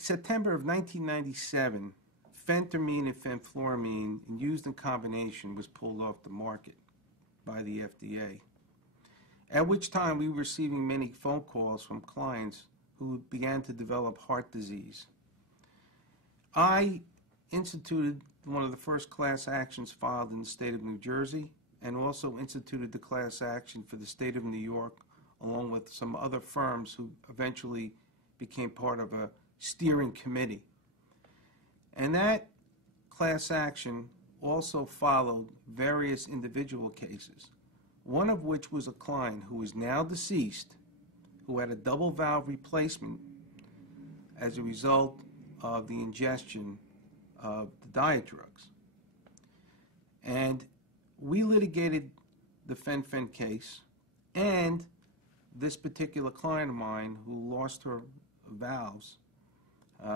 September of 1997, phentermine and fenfluramine, used in combination, was pulled off the market by the FDA, at which time we were receiving many phone calls from clients who began to develop heart disease. I instituted one of the first class actions filed in the state of New Jersey, and also instituted the class action for the state of New York, along with some other firms who eventually became part of a steering committee. And that class action also followed various individual cases, one of which was a client who is now deceased, who had a double valve replacement as a result of the ingestion of the diet drugs. And we litigated the Fen Phen case, and this particular client of mine who lost her valves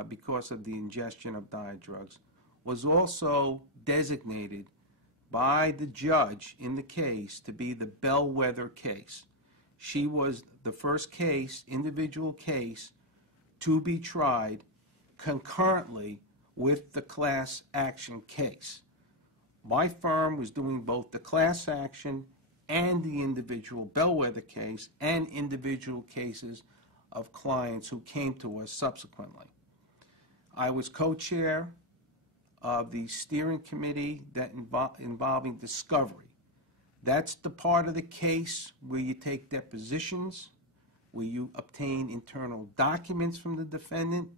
because of the ingestion of diet drugs was also designated by the judge in the case to be the bellwether case. She was the first case, individual case, to be tried concurrently with the class action case. My firm was doing both the class action and the individual bellwether case and individual cases of clients who came to us subsequently. I was co-chair of the steering committee that involving discovery. That's the part of the case where you take depositions, where you obtain internal documents from the defendant,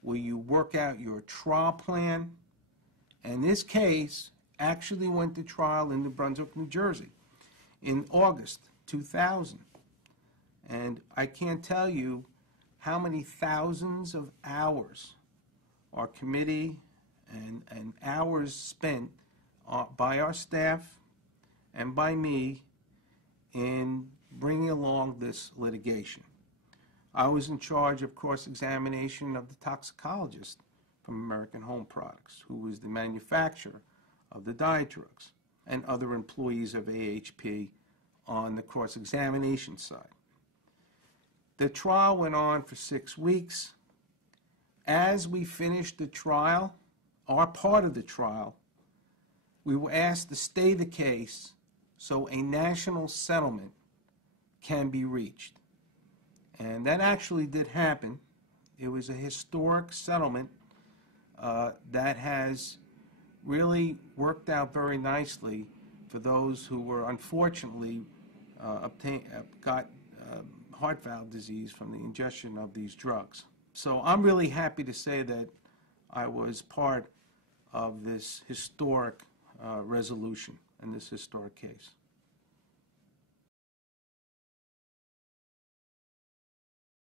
where you work out your trial plan. And this case actually went to trial in New Brunswick, New Jersey in August 2000. And I can't tell you how many thousands of hours our committee and hours spent by our staff and by me in bringing along this litigation. I was in charge of cross-examination of the toxicologist from American Home Products, who was the manufacturer of the diet drugs, and other employees of AHP on the cross-examination side. The trial went on for 6 weeks. As we finished the trial, our part of the trial, we were asked to stay the case so a national settlement can be reached. And that actually did happen. It was a historic settlement that has really worked out very nicely for those who were unfortunately got heart valve disease from the ingestion of these drugs. So I'm really happy to say that I was part of this historic resolution in this historic case.